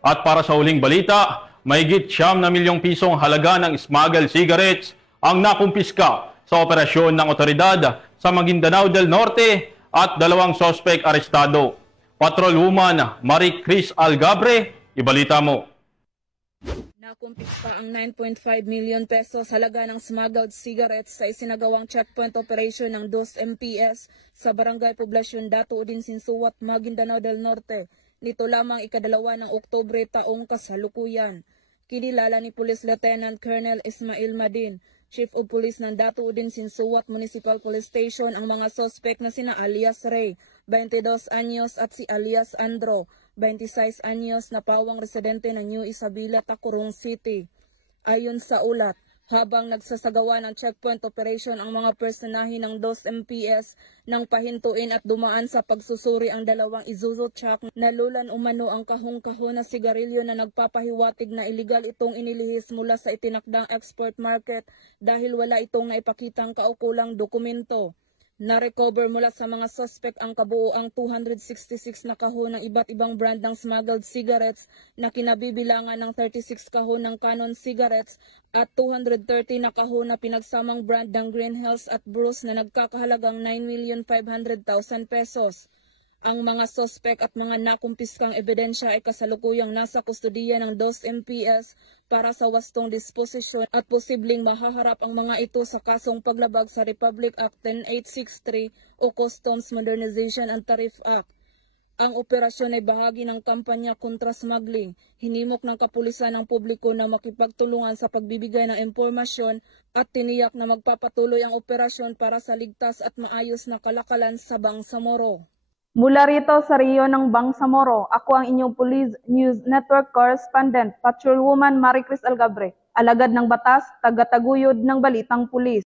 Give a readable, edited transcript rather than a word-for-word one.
At para sa huling balita, mahigit 9 milyong pisong halaga ng smuggled cigarettes ang nakumpiska sa operasyon ng otoridad sa Maguindanao del Norte at 2 sospek arestado. Patrolwoman Marie Chris Algabre, ibalita mo. Nakumpiska ang 9.5 million pesos halaga ng smuggled cigarettes sa isinagawang checkpoint operation ng 2 MPS sa Barangay Poblacion Dato Udin Sinsuat, Maguindanao del Norte. Nito lamang ikadalawa ng Oktubre taong kasalukuyan. Kinilala ni Police Lieutenant Colonel Ismail Madin, Chief of Police ng Dato Udin Sinsuat Municipal Police Station, ang mga sospek na sina alias Ray, 22 anyos at si alias Andro, 26 anyos na pawang residente ng New Isabela, Tacurong City. Ayon sa ulat, habang nagsasagawa ng checkpoint operation ang mga personahe ng 2 MPS nang pahintuin at dumaan sa pagsusuri ang 2 Isuzu truck, nalulan umano ang kahong-kahon na sigarilyo na nagpapahiwatig na iligal itong inilihis mula sa itinakdang export market dahil wala itong naipakitang kaukulang dokumento. Na-recover mula sa mga suspect ang kabuuang 266 na kahon ng iba't ibang brand ng smuggled cigarettes na kinabibilangan ng 36 kahon ng Canon cigarettes at 230 na kahon na pinagsamang brand ng Green Hills at Bruce na nagkakahalagang 9,500,000 pesos. Ang mga sospek at mga nakumpiskang ebidensya ay kasalukuyang nasa kustudiya ng 2 MPS para sa wastong disposisyon at posibleng mahaharap ang mga ito sa kasong paglabag sa Republic Act 10863 o Customs Modernization and Tariff Act. Ang operasyon ay bahagi ng kampanya kontra smuggling. Hinimok ng kapulisan ng publiko na makipagtulungan sa pagbibigay ng impormasyon at tiniyak na magpapatuloy ang operasyon para sa ligtas at maayos na kalakalan sa Bangsamoro. Mula rito sa Rio ng Bangsamoro, ako ang inyong Police News Network Correspondent, Patrolwoman Marie Chris Algabre, alagad ng batas, tagataguyod ng balitang pulis.